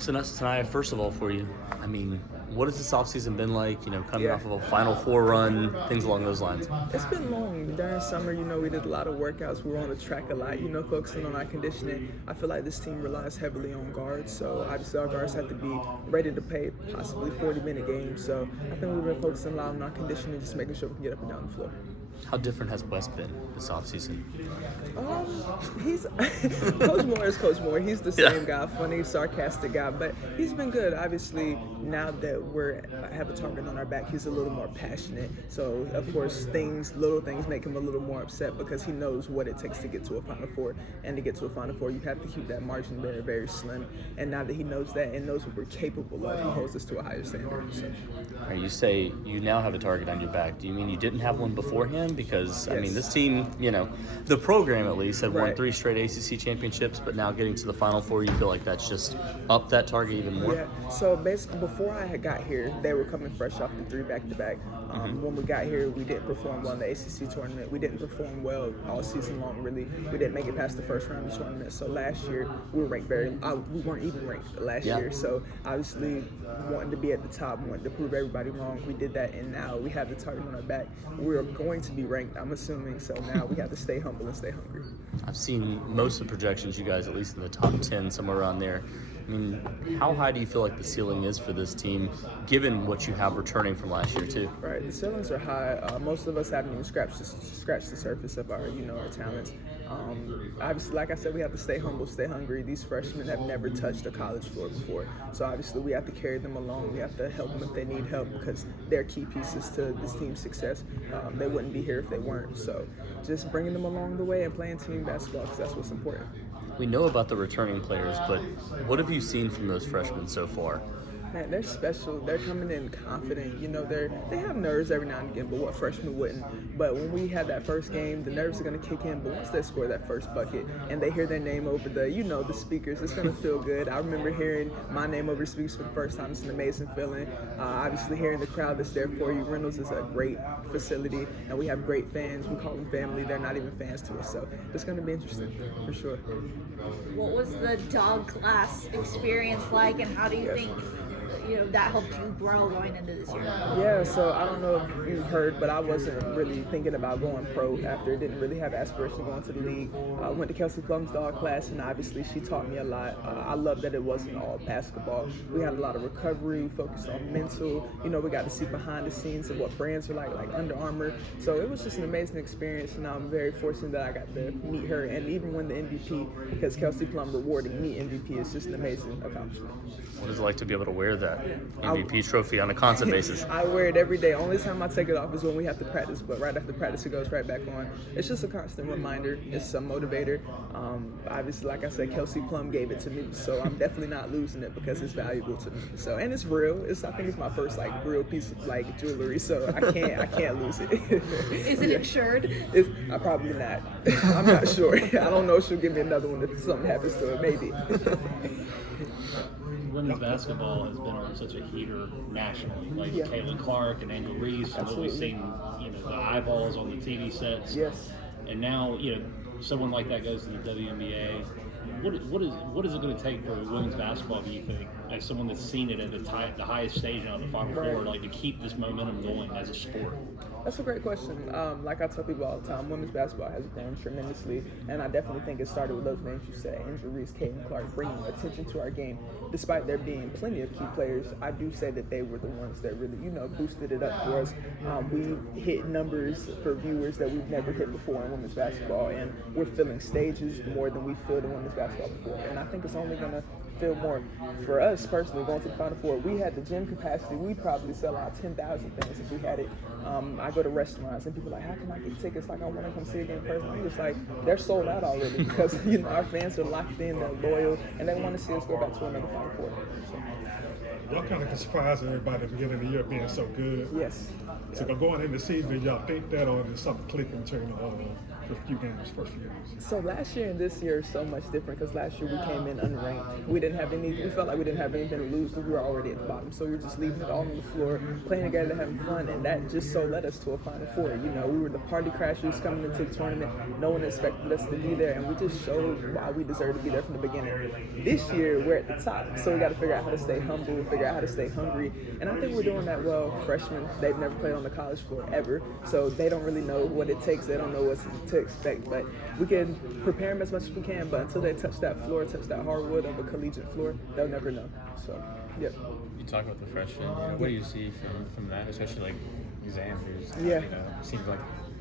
So, Saniya, first of all, for you, I mean, what has this offseason been like? Coming off of a Final Four run, things along those lines. It's been long. During summer, we did a lot of workouts. We were on the track a lot, focusing on our conditioning. I feel like this team relies heavily on guards, so obviously our guards have to be ready to play possibly 40-minute games. So I think we've been focusing a lot on our conditioning, just making sure we can get up and down the floor. How different has Wes been this offseason? He's Coach Moore is Coach Moore. He's the same guy, funny, sarcastic guy, but he's been good. Obviously, now that we have a target on our back, he's a little more passionate. So, of course, little things make him a little more upset because he knows what it takes to get to a Final Four. And to get to a Final Four, you have to keep that margin very, very slim. And now that he knows that and knows what we're capable of, he holds us to a higher standard. So. You say you now have a target on your back. Do you mean you didn't have one beforehand? Because, yes. I mean, this team, the program at least had won Right. 3 straight ACC championships, but now getting to the Final Four, you feel like that's just upped that target even more? Yeah, so basically before I had got here, they were coming fresh off the 3 back-to-back. When we got here, we didn't perform well in the ACC tournament. We didn't perform well all season long, really. We didn't make it past the first round of the tournament. So last year, we were ranked we weren't even ranked last year. So obviously, wanting to be at the top, wanting to prove everybody wrong, we did that, and now we have the target on our back. We're going to be ranked, I'm assuming, so now we have to stay humble and stay hungry. I've seen most of the projections, you guys, at least in the top 10, somewhere around there. I mean, how high do you feel like the ceiling is for this team, given what you have returning from last year, too? Right, the ceilings are high. Most of us haven't even scratched the surface of our talents. Obviously, like I said, we have to stay humble, stay hungry. These freshmen have never touched a college floor before, so obviously we have to carry them along. We have to help them if they need help because they're key pieces to this team's success. They wouldn't be here if they weren't. So just bringing them along the way and playing team basketball because that's what's important. We know about the returning players, but what have you seen from those freshmen so far? Man, they're special. They're coming in confident. They have nerves every now and again, but what freshman wouldn't? But when we have that first game, the nerves are going to kick in. But once they score that first bucket and they hear their name over the speakers, it's going to feel good. I remember hearing my name over the speakers for the first time. It's an amazing feeling. Obviously, hearing the crowd that's there for you. Reynolds is a great facility, and we have great fans. We call them family. They're not even fans to us, so it's going to be interesting for sure. What was the dog class experience like, and how do you think that helped you grow going into this year? Yeah, so I don't know if you've heard, but I wasn't really thinking about going pro after. Didn't really have aspirations going to the league. I went to Kelsey Plum's dog class, and obviously she taught me a lot. I love that it wasn't all basketball. We had a lot of recovery, focused on mental. We got to see behind the scenes of what brands are like Under Armour. So it was just an amazing experience, and I'm very fortunate that I got to meet her and even win the MVP, because Kelsey Plum rewarding me MVP is just an amazing accomplishment. What is it like to be able to wear that MVP trophy on a constant basis? I wear it every day. Only time I take it off is when we have to practice, but right after practice it goes right back on. It's just a constant reminder. It's a motivator. Obviously, like I said, Kelsey Plum gave it to me, so I'm definitely not losing it because it's valuable to me. So, and it's real. I think it's my first real piece of jewelry, so I can't lose it. Is it insured? Probably not. I'm not sure. I don't know if she'll give me another one if something happens to it. Maybe. Women's basketball has been on such a heater nationally, Caitlin Clark and Angel Reese, and what we've seen, the eyeballs on the TV sets. Yes. And now, someone like that goes to the WNBA. What is it going to take for women's basketball, do you think, as someone that's seen it at the highest stage now, the Final Four, to keep this momentum going as a sport? That's a great question. Like I tell people all the time, women's basketball has grown tremendously, and I definitely think it started with those names you said, Angel Reese, Caitlin Clark, bringing attention to our game. Despite there being plenty of key players, I do say that they were the ones that really, boosted it up for us. We hit numbers for viewers that we've never hit before in women's basketball, and we're filling stages more than we filled in women's basketball before. And I think it's only going to feel more. For us personally, going to the Final Four, we had the gym capacity. We'd probably sell out 10,000 fans if we had it. I go to restaurants and people are like, how can I get tickets? I want to come see a game first. I'm just like, they're sold out already because our fans are locked in, they're loyal, and they want to see us go back to another Final Four. Y'all kind of surprised everybody at the beginning of the year being so good. Yes. So going into the season, y'all think that, or did something click between first few games? So last year and this year are so much different because last year we came in unranked. We felt like we didn't have anything to lose, but we were already at the bottom. So we were just leaving it all on the floor, playing together, having fun, and that just so led us to a Final Four. You know, we were the party crashers coming into the tournament. No one expected us to be there, and we just showed why we deserve to be there from the beginning. This year we're at the top, so we got to figure out how to stay humble, figure out how to stay hungry, and I think we're doing that well. Freshmen, they've never played on the college floor ever, so they don't really know what it takes. They don't know what to expect, but we can prepare them as much as we can, but until they touch that floor, touch that hardwood of a collegiate floor, they'll never know. So, yep. You talk about the freshmen. What do you see from that, especially like Zam, who's seems like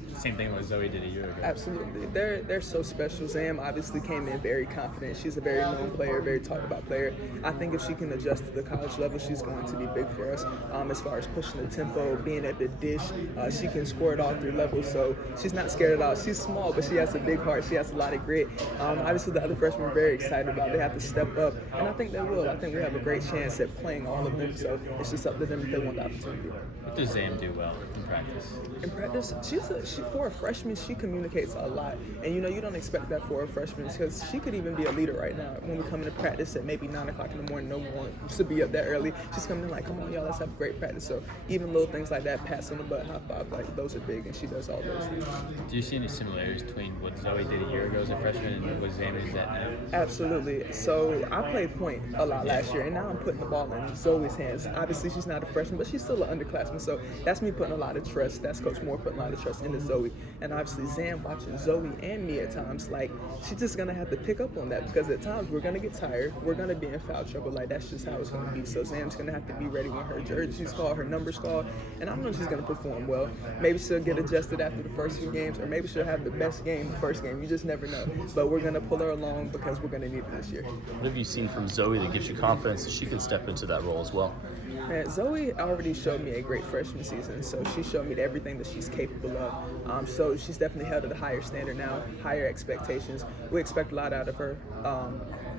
the same thing what Zoe did a year ago. Absolutely. They're so special. Zam obviously came in very confident. She's a very known player, very talked about player. I think if she can adjust to the college level, she's going to be big for us as far as pushing the tempo, being at the dish. She can score at all three levels, so she's not scared at all. She's small, but she has a big heart. She has a lot of grit. Obviously, the other freshmen are very excited about it. They have to step up, and I think they will. I think we have a great chance at playing all of them, so it's just up to them if they want the opportunity. What does Zam do well in practice? In practice, for a freshman, she communicates a lot. And you don't expect that for a freshman because she could even be a leader right now. When we come into practice at maybe 9 o'clock in the morning, no one wants to be up that early. She's coming in like, come on, y'all, let's have great practice. So even little things like that, pats on the butt, high five, like those are big, and she does all those things. Do you see any similarities between what Zoe did a year ago as a freshman and what Zam is at now? Absolutely. So I played point a lot last year, and now I'm putting the ball in Zoe's hands. Obviously, she's not a freshman, but she's still an underclassman. So that's me putting a lot of trust. That's Coach Moore putting a lot of trust into Zoe. And obviously, Zam watching Zoe and me at times, like, she's just going to have to pick up on that because at times we're going to get tired. We're going to be in foul trouble. Like, that's just how it's going to be. So Zam's going to have to be ready when her jersey's called, her number's called. And I know she's going to perform well. Maybe she'll get adjusted after the first few games, or maybe she'll have the best game the first game. You just never know. But we're going to pull her along because we're going to need it this year. What have you seen from Zoe that gives you confidence that she can step into that role as well? Man, Zoe already showed me a great freshman season, so she showed me everything that she's capable of. So she's definitely held at a higher standard now, higher expectations. We expect a lot out of her.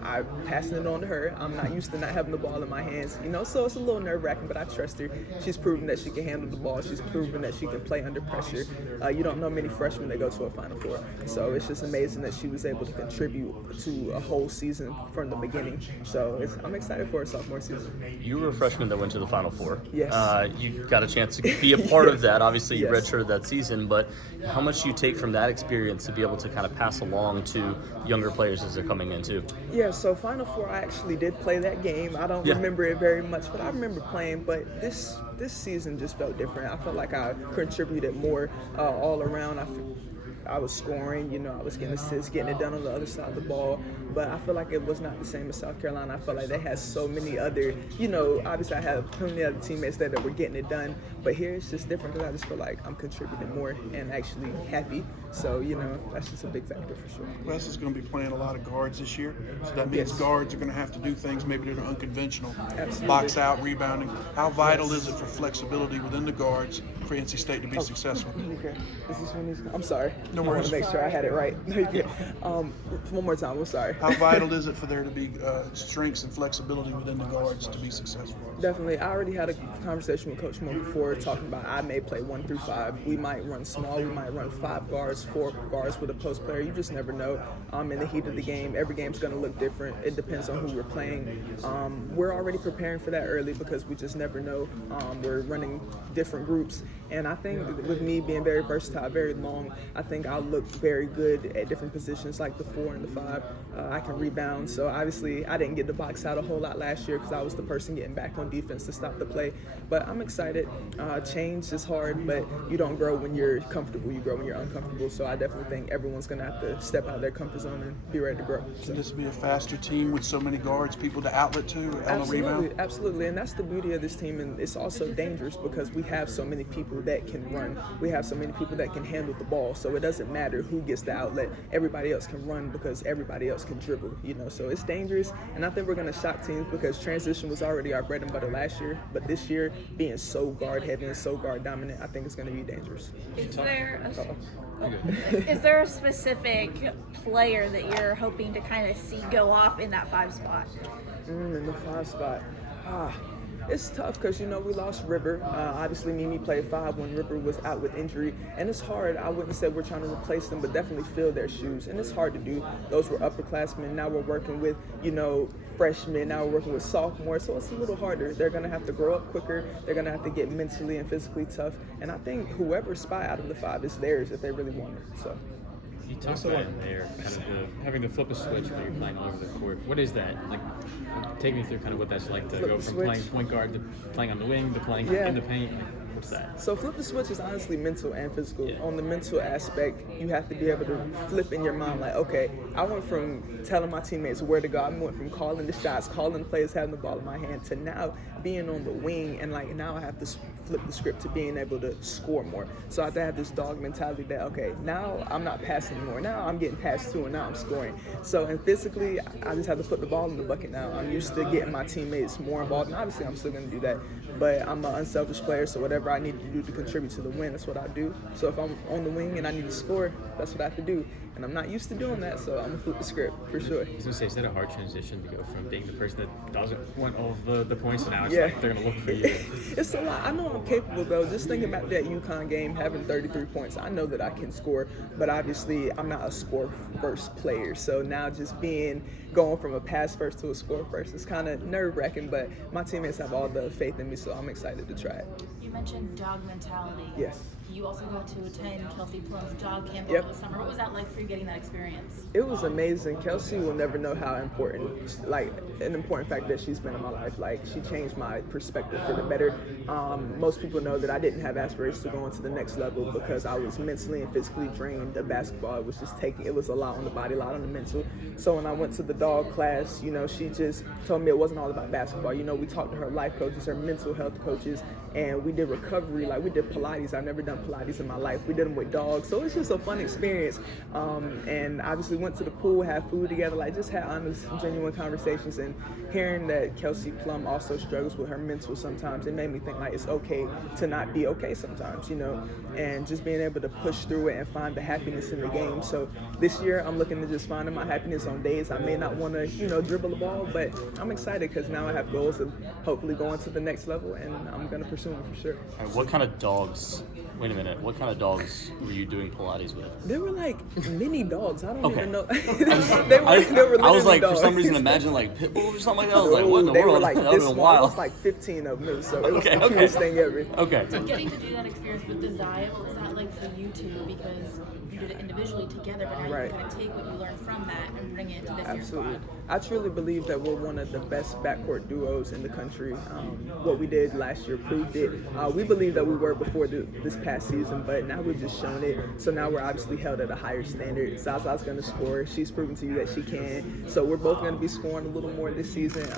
I'm passing it on to her. I'm not used to not having the ball in my hands, so it's a little nerve-wracking, but I trust her. She's proven that she can handle the ball. She's proven that she can play under pressure. You don't know many freshmen that go to a Final Four, so it's just amazing that she was able to contribute to a whole season from the beginning. So I'm excited for her sophomore season. You were a freshman that went to the Final Four. Yes. You got a chance to be a part of that. Obviously, you Yes. redshirted that season, but how much do you take from that experience to be able to kind of pass along to younger players as they're coming in too? Yeah, so Final Four, I actually did play that game. I don't remember it very much, but I remember playing. But this season just felt different. I felt like I contributed more all around. I was scoring, I was getting assists, getting it done on the other side of the ball. But I feel like it was not the same as South Carolina. I felt like they had so many other, obviously I had plenty of other teammates there that were getting it done. But here it's just different because I just feel like I'm contributing more and actually happy. So, that's just a big factor for sure. Wes is going to be playing a lot of guards this year. So that means guards are going to have to do things maybe that are unconventional. Absolutely. Box out, rebounding. How vital is it for flexibility within the guards for NC State to be successful? Okay. Is this one? I'm sorry. No I want worries. to make sure I had it right. One more time. I'm sorry. How vital is it for there to be strengths and flexibility within the guards to be successful? Definitely. I already had a conversation with Coach Moore before talking about I may play 1 through 5. We might run small. We might run 5 guards, 4 guards with a post player. You just never know. In the heat of the game, every game's going to look different. It depends on who we're playing. We're already preparing for that early because we just never know. We're running different groups. And I think with me being very versatile, very long, I think I'll look very good at different positions like the 4 and the 5. I can rebound. So obviously I didn't get the box out a whole lot last year because I was the person getting back on defense to stop the play. But I'm excited. Change is hard, but you don't grow when you're comfortable. You grow when you're uncomfortable. So I definitely think everyone's going to have to step out of their comfort zone and be ready to grow. So. Can this be a faster team with so many guards, people to outlet to on the rebound? Absolutely. And that's the beauty of this team. And it's also dangerous because we have so many people that can run. We have so many people that can handle the ball. So it doesn't matter who gets the outlet. Everybody else can run because everybody else can dribble, So it's dangerous. And I think we're going to shock teams because transition was already our bread and butter last year. But this year, being so guard heavy and so guard dominant, I think it's going to be dangerous. Is there a specific player that you're hoping to kind of see go off in that 5 spot? In the 5 spot. It's tough because, we lost River. Obviously, Mimi played 5 when River was out with injury. And it's hard. I wouldn't say we're trying to replace them, but definitely fill their shoes. And it's hard to do. Those were upperclassmen. Now we're working with, freshmen. Now we're working with sophomores. So it's a little harder. They're going to have to grow up quicker. They're going to have to get mentally and physically tough. And I think whoever's spot out of the 5 is theirs if they really want it. So. You talked about in there, kind of having to flip a switch when you're playing all over the court. What is that? Like, take me through kind of what that's like to Flip go the from switch. playing point guard to playing on the wing to playing in the paint. Like, what's that? So flip the switch is honestly mental and physical. Yeah. On the mental aspect, you have to be able to flip in your mind like, okay, I went from telling my teammates where to go. I went from calling the shots, calling the plays, having the ball in my hand, to now being on the wing, and like now I have to flip the script to being able to score more. So I have to have this dog mentality that, okay, now I'm not passing anymore. Now I'm getting passed to, and now I'm scoring. So, and physically, I just have to put the ball in the bucket now. I'm used to getting my teammates more involved, and obviously I'm still going to do that. But I'm an unselfish player, so whatever I need to do to contribute to the win, that's what I do. So if I'm on the wing and I need to score, that's what I have to do. And I'm not used to doing that, so I'm going to flip the script for sure. I was going to say, is that a hard transition to go from being the person that doesn't want all of the points to now it's like they're going to look for you? It's a lot. I know I'm capable, though. Just thinking about that UConn game, having 33 points, I know that I can score, but obviously I'm not a score-first player. So now just going from a pass-first to a score-first is kind of nerve-wracking, but my teammates have all the faith in me, so I'm excited to try it. You mentioned dog mentality. Yes. You also got to attend Kelsey Plum's dog camp Yep. over the summer. What was that like for you getting that experience? It was amazing. Kelsey will never know how important, like, an important fact that she's been in my life. Like, she changed my perspective for the better. Most people know that I didn't have aspirations to go into the next level because I was mentally and physically drained of basketball. It was a lot on the body, a lot on the mental. So when I went to the dog class, she just told me it wasn't all about basketball. We talked to her life coaches, her mental health coaches, and we did recovery. Like, we did Pilates. I've never done Pilates in my life. We did them with dogs. So it's just a fun experience. And obviously went to the pool, had food together, like just had honest, genuine conversations. And hearing that Kelsey Plum also struggles with her mental sometimes, it made me think like it's okay to not be okay sometimes, and just being able to push through it and find the happiness in the game. So this year I'm looking to just finding my happiness on days I may not want to, dribble the ball, but I'm excited because now I have goals of hopefully going to the next level, and I'm going to pursue them for sure. All right, what kind of dogs were you doing Pilates with? They were like mini dogs. I don't Okay. even know. I was like, dogs. for some reason, imagine like pit bulls or something like that. I was like, what in the they world? were like That would've this been small. It wild. was like 15 of them, so it was Okay, the cutest thing ever. Okay. So getting to do that experience with Desire, what was that like for you two? Because you did it individually together, but now Right. you're going to take what you learned from that and bring it into this year's Absolutely. squad. I truly believe that we're one of the best backcourt duos in the country. What we did last year proved it. We believe that we were before this past season, but now we've just shown it. So now we're obviously held at a higher standard. Zaza's going to score. She's proven to you that she can. So we're both going to be scoring a little more this season.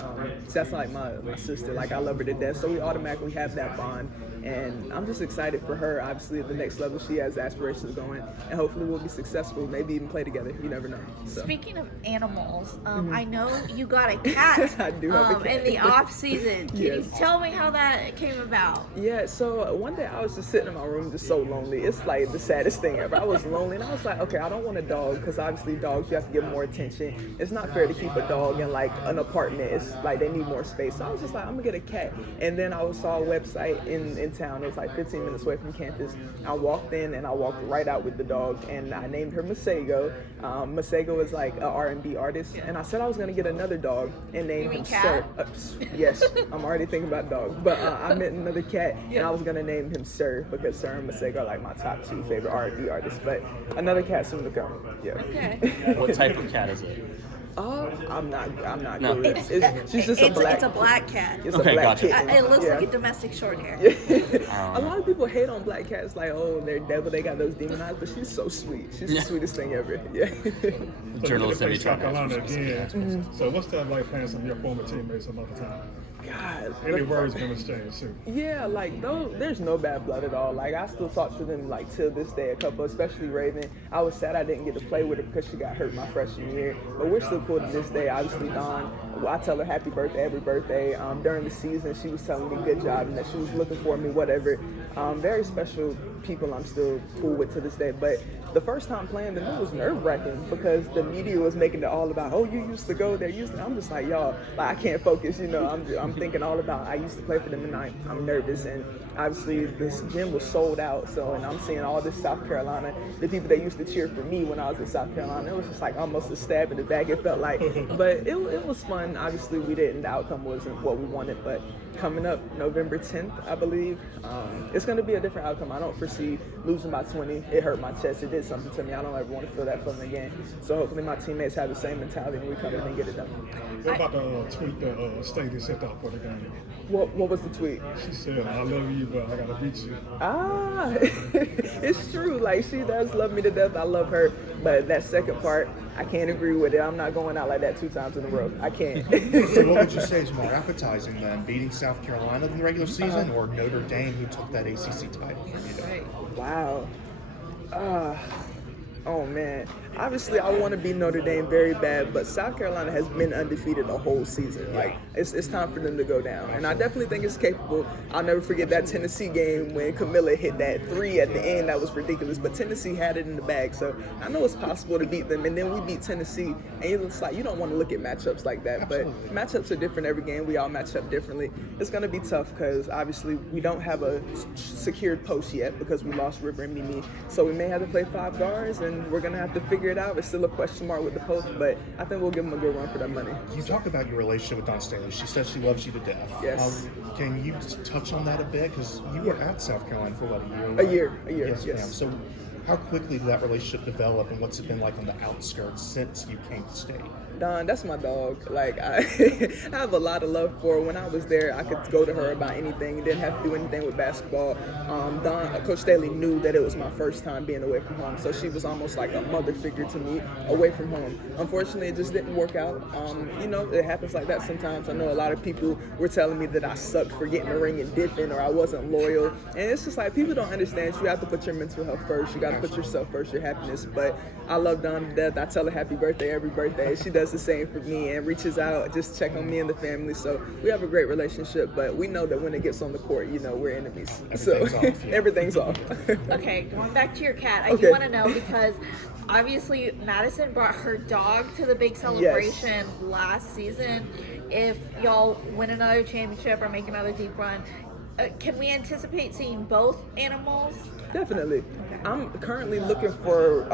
That's like my sister. Like, I love her to death. So we automatically have that bond. And I'm just excited for her. Obviously, at the next level, she has aspirations going. And hopefully we'll be successful. Maybe even play together. You never know. So. Speaking of animals, I know you got a cat, I do have a cat. in the off season. Can you Yes. tell me how that came about? Yeah, so one day I was just sitting in my room just so lonely. It's like the saddest thing ever. I was lonely and I was like, okay, I don't want a dog because obviously dogs, you have to give more attention. It's not fair to keep a dog in like an apartment. It's like they need more space. So I was just like, I'm gonna get a cat. And then I saw a website in town. It was like 15 minutes away from campus. I walked in and I walked right out with the dog and I named her Masego. Masego is like an R&B artist. And I said I was gonna get another dog and name him Sir. Yes, I'm already thinking about dogs. But I met another cat and I was gonna name him Sir because Sir and Masego are like my top 2 favorite R&B artists. But another cat soon to come. Yeah. Okay. What type of cat is it? I'm not No. good. She's just a black. It's a black cat. It's Okay, a black gotcha. kitten. It looks Yeah. like a domestic short hair. A lot of people hate on black cats, like, oh, they're devil, they got those demon eyes, but she's so sweet. She's the sweetest thing ever. Yeah. Journalist So every you get to time. play South Carolina again. So what's that like playing some of your former teammates some other time? God. Any words been exchanged too? Yeah, like there's no bad blood at all. Like I still talk to them like till this day, a couple, especially Raven. I was sad I didn't get to play with her because she got hurt my freshman year, but we're still cool to this day. Obviously Dawn, I tell her happy birthday every birthday. During the season, she was telling me good job and that she was looking for me, whatever. Very special people I'm still cool with to this day. But the first time playing them, it was nerve-wracking because the media was making it all about, oh, you used to go there. I'm just like, y'all, like, I can't focus. I'm thinking all about, I used to play for them, and I'm nervous. And obviously, this gym was sold out. So, and I'm seeing all this South Carolina, the people that used to cheer for me when I was in South Carolina. It was just like almost a stab in the back, it felt like. But it was fun. Obviously, we didn't. The outcome wasn't what we wanted. But coming up November 10th, I believe, it's going to be a different outcome. I don't foresee losing by 20. It hurt my chest. It did something to me. I don't ever want to feel that feeling again. So hopefully my teammates have the same mentality and we come in and get it done. What about the tweet that Stady sent out for the game? What was the tweet? She said, I love you, but I got to beat you. It's true. Like, she does love me to death. I love her. But that second part, I can't agree with it. I'm not going out like that 2 times in a row. I can't. So what would you say is more appetizing then, beating South Carolina in the regular season or Notre Dame, who took that ACC title from you? Wow. Oh, man. Obviously, I want to beat Notre Dame very bad, but South Carolina has been undefeated the whole season. Like, it's time for them to go down. And I definitely think it's capable. I'll never forget that Tennessee game when Camilla hit that 3 at the end. That was ridiculous. But Tennessee had it in the bag. So I know it's possible to beat them. And then we beat Tennessee. And it's like, you don't want to look at matchups like that. Absolutely. But matchups are different every game. We all match up differently. It's going to be tough because, obviously, we don't have a secured post yet because we lost River and Mimi. So we may have to play 5 guards, and we're going to have to figure it out. It's still a question mark with the post, but I think we'll give them a good run for that money. You talk about your relationship with Dawn Staley. She says she loves you to death. Yes. Can you touch on that a bit? Because you were at South Carolina for what, a year? A year, yes. Ma'am. So how quickly did that relationship develop, and what's it been like on the outskirts since you came to state? Dawn, that's my dog. Like, I have a lot of love for her. When I was there, I could go to her about anything. Didn't have to do anything with basketball. Coach Staley knew that it was my first time being away from home, so she was almost like a mother figure to me away from home. Unfortunately, it just didn't work out. It happens like that sometimes. I know a lot of people were telling me that I sucked for getting a ring and dipping, or I wasn't loyal. And it's just like, people don't understand. You have to put your mental health first. You got to put yourself first, your happiness. But I love Dawn to death. I tell her happy birthday every birthday. She does the same for me and reaches out, just check on me and the family. So we have a great relationship, but we know that when it gets on the court, we're enemies. Everything's off. Okay, going back to your cat, I do want to know, because obviously Madison brought her dog to the big celebration last season. If y'all win another championship or make another deep run, can we anticipate seeing both animals? Definitely. Okay. I'm currently looking for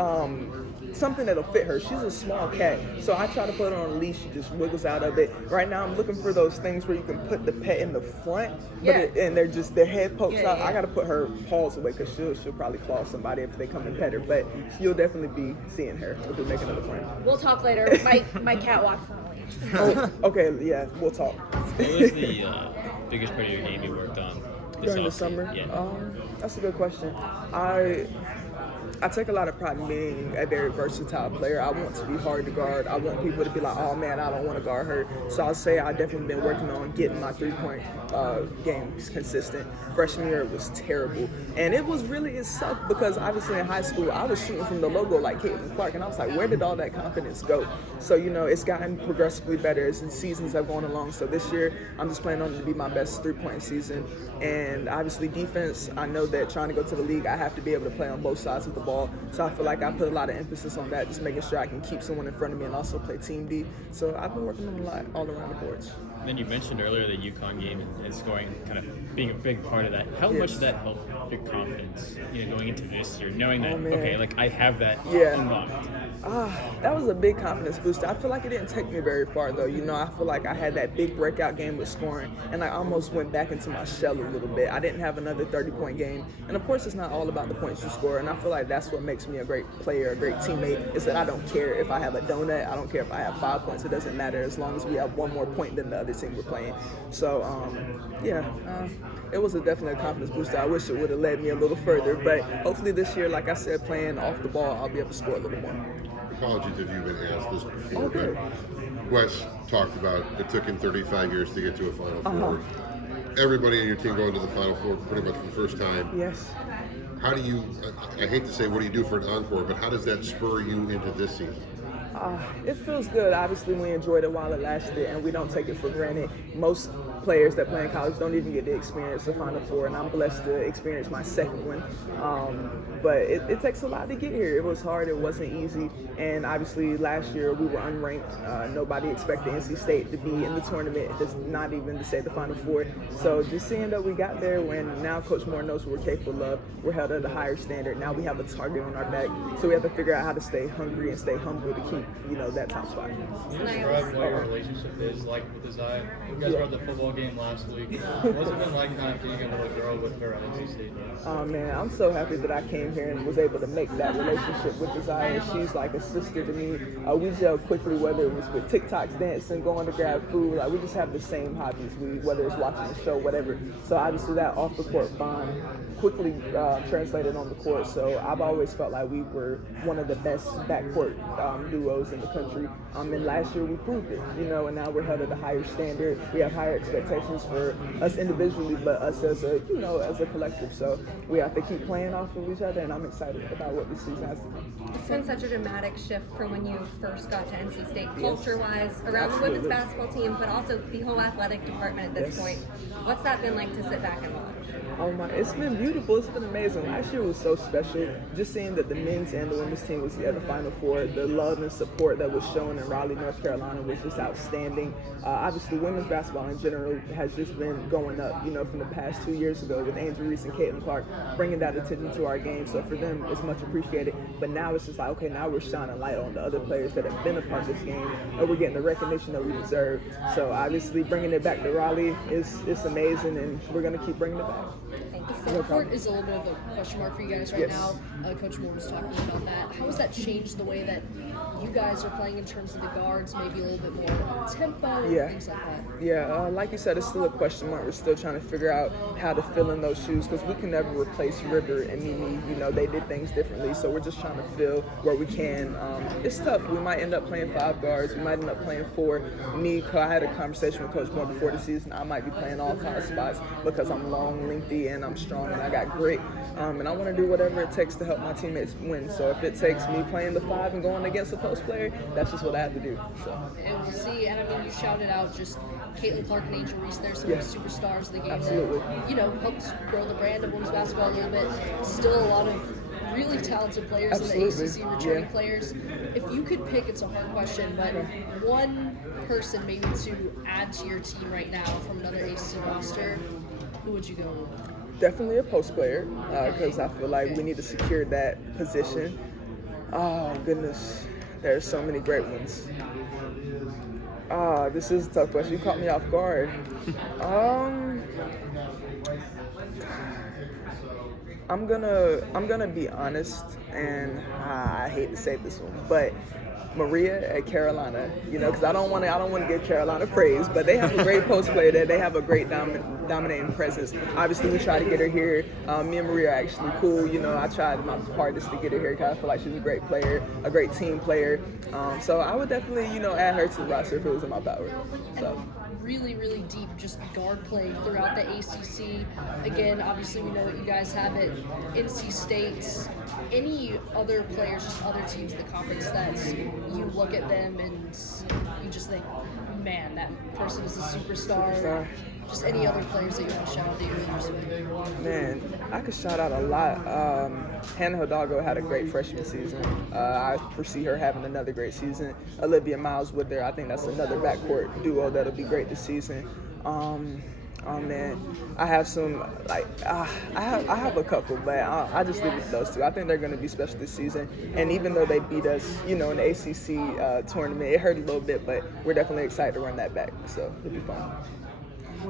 something that'll fit her. She's a small cat, so I try to put her on a leash. She just wiggles out of it. Right now, I'm looking for those things where you can put the pet in the front, and their head pokes out. I got to put her paws away because she'll probably claw somebody if they come and pet her. But you'll definitely be seeing her if we make another friend. We'll talk later. My cat walks on a leash. Oh, okay, yeah, we'll talk. What was the biggest part of your game you worked on during the summer? Yeah. That's a good question. I take a lot of pride in being a very versatile player. I want to be hard to guard. I want people to be like, oh man, I don't want to guard her. So I'll say I've definitely been working on getting my 3-point game consistent. Freshman year was terrible. And it sucked because obviously in high school, I was shooting from the logo like Caitlin Clark. And I was like, where did all that confidence go? So, it's gotten progressively better as the seasons have gone along. So this year, I'm just planning on it to be my best 3-point season. And obviously defense, I know that trying to go to the league, I have to be able to play on both sides of the ball. So I feel like I put a lot of emphasis on that, just making sure I can keep someone in front of me and also play team D. So I've been working on a lot all around the boards. Then you mentioned earlier the UConn game and scoring kind of being a big part of that. How much did that help your confidence, going into this year, knowing that, okay, like I have that unlocked? That was a big confidence booster. I feel like it didn't take me very far though. I feel like I had that big breakout game with scoring and I almost went back into my shell a little bit. I didn't have another 30-point game. And of course it's not all about the points you score, and I feel like that's what makes me a great player, a great teammate, is that I don't care if I have a donut, I don't care if I have 5 points, it doesn't matter as long as we have one more point than the other team we're playing. So it was definitely a confidence booster. I wish it would have led me a little further, but hopefully this year, like I said, playing off the ball, I'll be able to score a little more. Apologies if you've been asked this before, but Wes talked about it took him 35 years to get to a Final Four. Everybody on your team going to the Final Four pretty much for the first time. Yes. How do you, I hate to say what do you do for an encore, but how does that spur you into this season? It feels good. Obviously, we enjoyed it while it lasted, and we don't take it for granted. Most players that play in college don't even get to experience the Final Four, and I'm blessed to experience my second one. But it takes a lot to get here. It was hard. It wasn't easy. And obviously, last year we were unranked. Nobody expected NC State to be in the tournament, not even to say the Final Four. So just seeing that we got there, when now Coach Moore knows what we're capable of, we're held at a higher standard. Now we have a target on our back. So we have to figure out how to stay hungry and stay humble to keep, that top spot. Can you describe what your relationship is like with Isaiah? You guys were at the football game last week. What's it been like kind of being able to grow with her at NC State? Oh man, I'm so happy that I came here and was able to make that relationship with Isaiah. She's like a sister to me. We gel quickly, whether it was with TikToks, dancing, going to grab food. Like, we just have the same hobbies, whether it's watching a show, whatever. So obviously that off the court bond quickly translated on the court. So I've always felt like we were one of the best backcourt duos in the country. And last year we proved it, and now we're held at a higher standard. We have higher expectations for us individually, but us as a collective. So we have to keep playing off of each other, and I'm excited about what this season has to come. It's been such a dramatic shift from when you first got to NC State, culture-wise, around the women's basketball team, but also the whole athletic department at this point. What's that been like to sit back and watch? Oh my, it's been beautiful. It's been amazing. Last year was so special. Just seeing that the men's and the women's team was at the Final Four, the love and support that was shown in Raleigh, North Carolina was just outstanding. Obviously, women's basketball in general has just been going up, from the past 2 years ago with Angel Reese and Caitlin Clark bringing that attention to our game. So for them, it's much appreciated. But now it's just like, okay, now we're shining light on the other players that have been a part of this game, and we're getting the recognition that we deserve. So obviously, bringing it back to Raleigh is amazing, and we're going to keep bringing it back. The front court is a little bit of a question mark for you guys right now. Coach Moore was talking about that. How has that changed the way that you guys are playing in terms of the guards, maybe a little bit more tempo, things like that? Yeah, like you said, it's still a question mark. We're still trying to figure out how to fill in those shoes, because we can never replace River and Mimi. They did things differently, so we're just trying to fill where we can. It's tough. We might end up playing 5 guards. We might end up playing 4. I had a conversation with Coach Moore before the season. I might be playing all 5 spots because I'm long, lengthy, and I'm strong, and I got grit. And I want to do whatever it takes to help my teammates win. So if it takes me playing the 5 and going against a post player, that's just what I have to do. So. And we'll see. And I mean, you shouted out just Caitlin Clark and Angel Reese. They're some of the superstars of the game. Absolutely. That, helped grow the brand of women's basketball a little bit. Still a lot of really talented players in the ACC, returning players. If you could pick, it's a hard question, but one person maybe to add to your team right now from another ACC roster, who would you go with? Definitely a post player, because I feel like we need to secure that position. Oh, goodness. There's so many great ones. This is a tough question. You caught me off guard. I'm gonna be honest, and I hate to say this one, but Maria at Carolina, because I don't want to give Carolina praise, but they have a great post player there. They have a great dominating presence. Obviously, we try to get her here. Me and Maria are actually cool. I tried my hardest to get her here because I feel like she's a great player, a great team player. So I would definitely, add her to the roster if it was in my power. So. Really, really deep just guard play throughout the ACC. Again, obviously we know that you guys have it. NC State, any other players, just other teams in the conference that you look at them and you just think, man, that person is a superstar. Just any other players that you want to shout out that you really respect? Man, I could shout out a lot. Hannah Hidalgo had a great freshman season. I foresee her having another great season. Olivia Miles with her. I think that's another backcourt duo that'll be great this season. Oh man, I have some I have a couple, but I just leave it to those 2. I think they're going to be special this season. And even though they beat us, in the ACC tournament, it hurt a little bit, but we're definitely excited to run that back. So it'll be fun.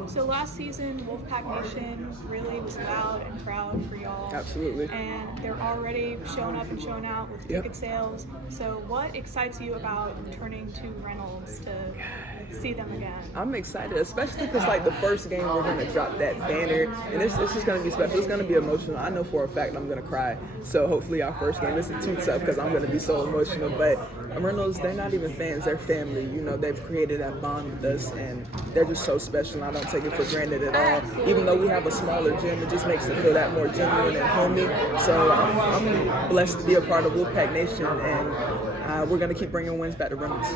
So last season, Wolfpack Nation really was loud and proud for y'all. Absolutely. And they're already showing up and showing out with ticket sales. So what excites you about returning to Reynolds to see them again? I'm excited, especially because the first game we're going to drop that banner. And it's just going to be special. It's going to be emotional. I know for a fact I'm going to cry. So hopefully our first game isn't too tough because I'm going to be so emotional. But Reynolds, they're not even fans, they're family. You know, they've created that bond with us, and they're just so special. I don't take it for granted at all. Even though we have a smaller gym, it just makes it feel that more genuine and homey. So I'm blessed to be a part of Wolfpack Nation, and we're going to keep bringing wins back to Reynolds.